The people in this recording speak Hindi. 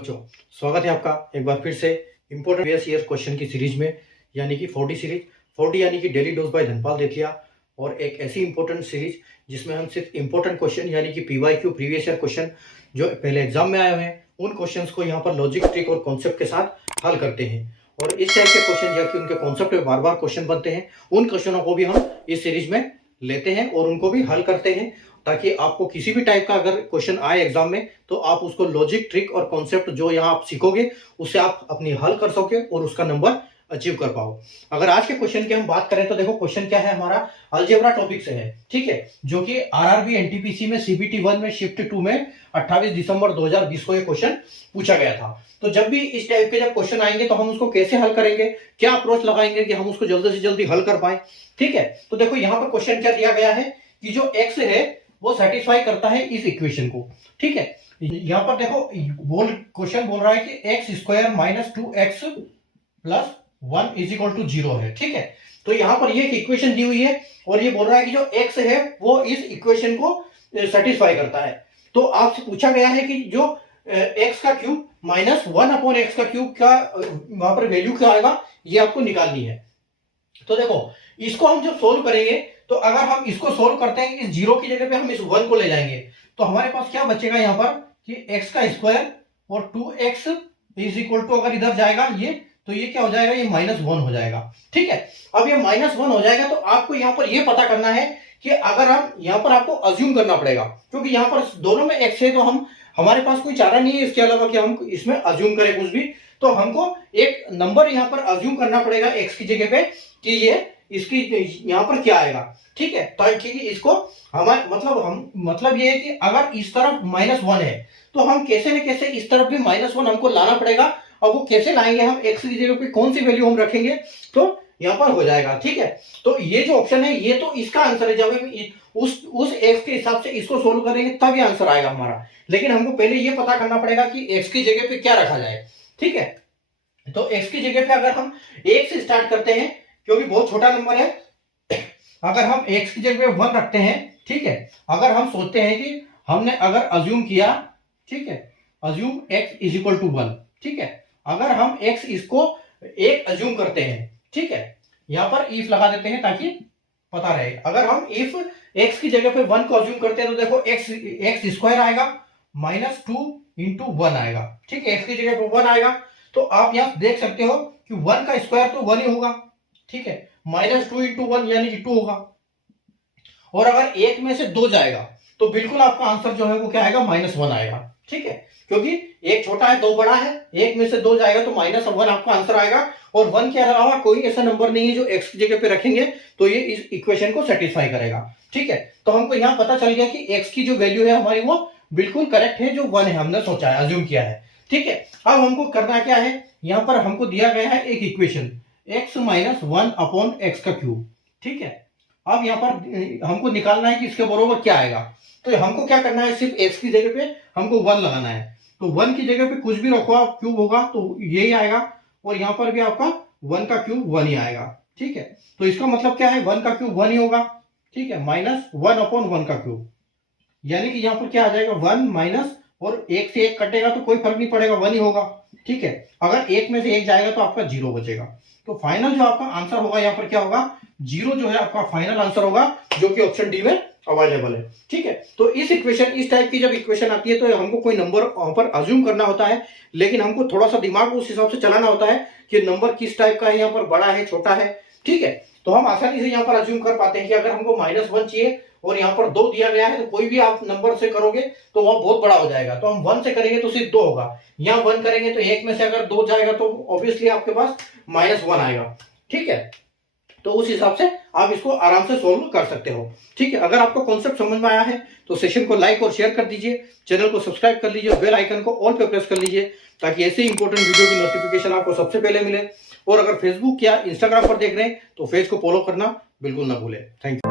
बच्चों, स्वागत है आपका एक बार फिर से इंपॉर्टेंट प्रीवियस ईयर क्वेश्चन की सीरीज में, यानी कि 40 सीरीज। 40 यानी कि डेली डोज बाय धनपाल देथिया, और एक ऐसी इंपॉर्टेंट सीरीज जिसमें हम सिर्फ इंपॉर्टेंट क्वेश्चन यानी कि पीवाईक्यू प्रीवियस ईयर क्वेश्चन जो पहले एग्जाम में आए हुए हैं उन क्वेश्चंस को यहाँ पर लॉजिक, ट्रिक और कॉन्सेप्ट के साथ हल करते हैं। और इस टाइप के क्वेश्चन या कि उनके कॉन्सेप्ट में बार बार क्वेश्चन बनते हैं, उन क्वेश्चनों को भी हम इस सीरीज में लेते हैं और उनको भी हल करते हैं, ताकि आपको किसी भी टाइप का अगर क्वेश्चन आए एग्जाम में तो आप उसको लॉजिक, ट्रिक और कॉन्सेप्ट जो यहाँ आप सीखोगे उससे आप अपनी हल कर सकोगे और उसका नंबर अचीव कर पाओ। अगर आज के क्वेश्चन की हम बात करें तो देखो क्वेश्चन क्या है हमारा, अलजेब्रा टॉपिक से है, ठीक है, जो कि आरआरबी एनटीपीसी में सीबीटी 1 में शिफ्ट 2 में 28 दिसंबर 2020 को ये क्वेश्चन पूछा गया था। तो जब भी इस टाइप के जब क्वेश्चन आएंगे तो हम उसको कैसे हल करेंगे, क्या अप्रोच लगाएंगे कि हम उसको जल्दी से जल्दी हल कर पाए, ठीक है। तो देखो यहाँ पर क्वेश्चन क्या दिया गया है कि जो एक्स है वो सेटिस्फाई करता है इस इक्वेशन को, ठीक है। यहाँ पर देखो क्वेश्चन बोल रहा है कि X square minus 2x plus 1 is equal to 0 है, ठीक है। तो यहाँ पर ये इक्वेशन दी हुई है और ये बोल रहा है कि जो x है वो इस इक्वेशन को सेटिस्फाई करता है। तो आपसे पूछा गया है कि जो x का क्यूब माइनस 1 अपॉन एक्स का क्यूब का वहां पर वैल्यू क्या आएगा ये आपको निकालनी है। तो देखो इसको हम जब सोल्व करेंगे तो अगर हम इसको सोल्व करते हैं इस 0 की जगह पे हम इस 1 को ले जाएंगे तो हमारे पास क्या बचेगा यहाँ पर कि x का स्क्वायर और 2x इज इक्वल टू, अगर इधर जाएगा ये तो ये क्या हो जाएगा, ये -1 हो जाएगा, ठीक है। अब ये -1 हो जाएगा तो आपको यहाँ पर ये पता करना है कि अगर हम यहाँ पर आपको अज्यूम करना पड़ेगा, क्योंकि यहाँ पर दोनों में x है तो हमारे पास कोई चारा नहीं है इसके अलावा कि हम इसमें अज्यूम करें कुछ भी। तो हमको एक नंबर यहाँ पर अज्यूम करना पड़ेगा x की जगह पे कि ये इसकी यहाँ पर क्या आएगा, ठीक है। तो ठीक है, इसको हमारे मतलब ये है कि अगर इस तरफ -1 है तो हम कैसे न कैसे इस तरफ भी -1 हमको लाना पड़ेगा। अब वो कैसे लाएंगे, हम x की जगह पे कौन सी वैल्यू हम रखेंगे तो यहाँ पर हो जाएगा, ठीक है। तो ये जो ऑप्शन है ये तो इसका आंसर है, जब उस x के हिसाब से इसको सोल्व करेंगे तब ये आंसर आएगा हमारा। लेकिन हमको पहले ये पता करना पड़ेगा कि x की जगह पे क्या रखा जाए, ठीक है। तो x की जगह पे अगर हम 1 से स्टार्ट करते हैं क्योंकि बहुत छोटा नंबर है, अगर हम x की जगह पे 1 रखते हैं, ठीक है। अगर हम सोचते हैं कि हमने अगर अज्यूम किया, ठीक है, assume x is equal to 1, ठीक है। अगर हम x इसको 1 अज्यूम करते हैं, ठीक है, यहां पर इफ लगा देते हैं ताकि पता रहे। अगर हम इफ x की जगह पे 1 को अज्यूम करते हैं तो देखो x स्क्वायर आएगा -2 इंटू 1 आएगा, ठीक है। x की जगह पे 1 आएगा तो आप यहां देख सकते हो कि 1 का स्क्वायर तो 1 ही होगा, ठीक है। -2 इंटू 1 यानी कि 2 होगा। और अगर 1 में से 2 जाएगा तो बिल्कुल आपका आंसर जो है वो क्या आएगा, -1 आएगा, ठीक है। क्योंकि 1 छोटा है 2 बड़ा है, 1 में से 2 जाएगा तो -1 आपका आंसर आएगा। और 1 के अलावा कोई ऐसा नंबर नहीं है जो x की जगह पे रखेंगे तो ये इस इक्वेशन को सेटिस्फाई करेगा, ठीक है। तो हमको यहाँ पता चल गया कि x की जो वैल्यू है हमारी वो बिल्कुल करेक्ट है, जो 1 है हमने सोचा है, अज्यूम किया है, ठीक है। अब हमको करना क्या है, यहाँ पर हमको दिया गया है एक इक्वेशन x -1 अपॉन एक्स का क्यूब, ठीक है। अब यहाँ पर हमको निकालना है कि इसके बराबर क्या आएगा। तो हमको क्या करना है, सिर्फ x की जगह पे हमको 1 लगाना है। तो 1 की जगह पे कुछ भी रखो आप, क्यूब होगा तो यही आएगा, और यहाँ पर भी आपका 1 का क्यूब 1 ही आएगा, ठीक है। तो इसका मतलब क्या है, 1 का क्यूब 1 ही होगा, ठीक है, -1 अपॉन 1 का क्यूब, यानी कि यहाँ पर क्या आ जाएगा 1 माइनस, और 1 से 1 कटेगा तो कोई फर्क नहीं पड़ेगा, 1 ही होगा, ठीक है। अगर 1 में से 1 जाएगा तो आपका 0 बचेगा। तो फाइनल जो आपका आंसर होगा यहाँ पर क्या होगा, 0 जो है आपका फाइनल आंसर होगा, जो कि ऑप्शन डी में अवेलेबल है, ठीक है। तो इस टाइप की जब इक्वेशन आती है तो हमको कोई नंबर वहां पर अज्यूम करना होता है, लेकिन हमको थोड़ा सा दिमाग उस हिसाब से चलाना होता है कि नंबर किस टाइप का है, यहाँ पर बड़ा है छोटा है, ठीक है। तो हम आसानी से यहाँ पर अज्यूम कर पाते हैं कि अगर हमको -1 चाहिए और यहाँ पर 2 दिया गया है तो कोई भी आप नंबर से करोगे तो वह बहुत बड़ा हो जाएगा। तो हम 1 से करेंगे तो सिर्फ 2 होगा, यहाँ 1 करेंगे तो 1 में से अगर 2 जाएगा तो ऑब्वियसली आपके पास -1 आएगा, ठीक है। तो उस हिसाब से आप इसको आराम से सोल्व कर सकते हो, ठीक है। अगर आपको कॉन्सेप्ट समझ में आया है तो सेशन को लाइक और शेयर कर दीजिए, चैनल को सब्सक्राइब कर लीजिए, बेल आइकन को ऑल पे प्रेस कर लीजिए ताकि ऐसे इंपॉर्टेंट वीडियो की नोटिफिकेशन आपको सबसे पहले मिले। और अगर फेसबुक या इंस्टाग्राम पर देख रहे हैं तो पेज को फॉलो करना बिल्कुल ना भूलें। Thank you.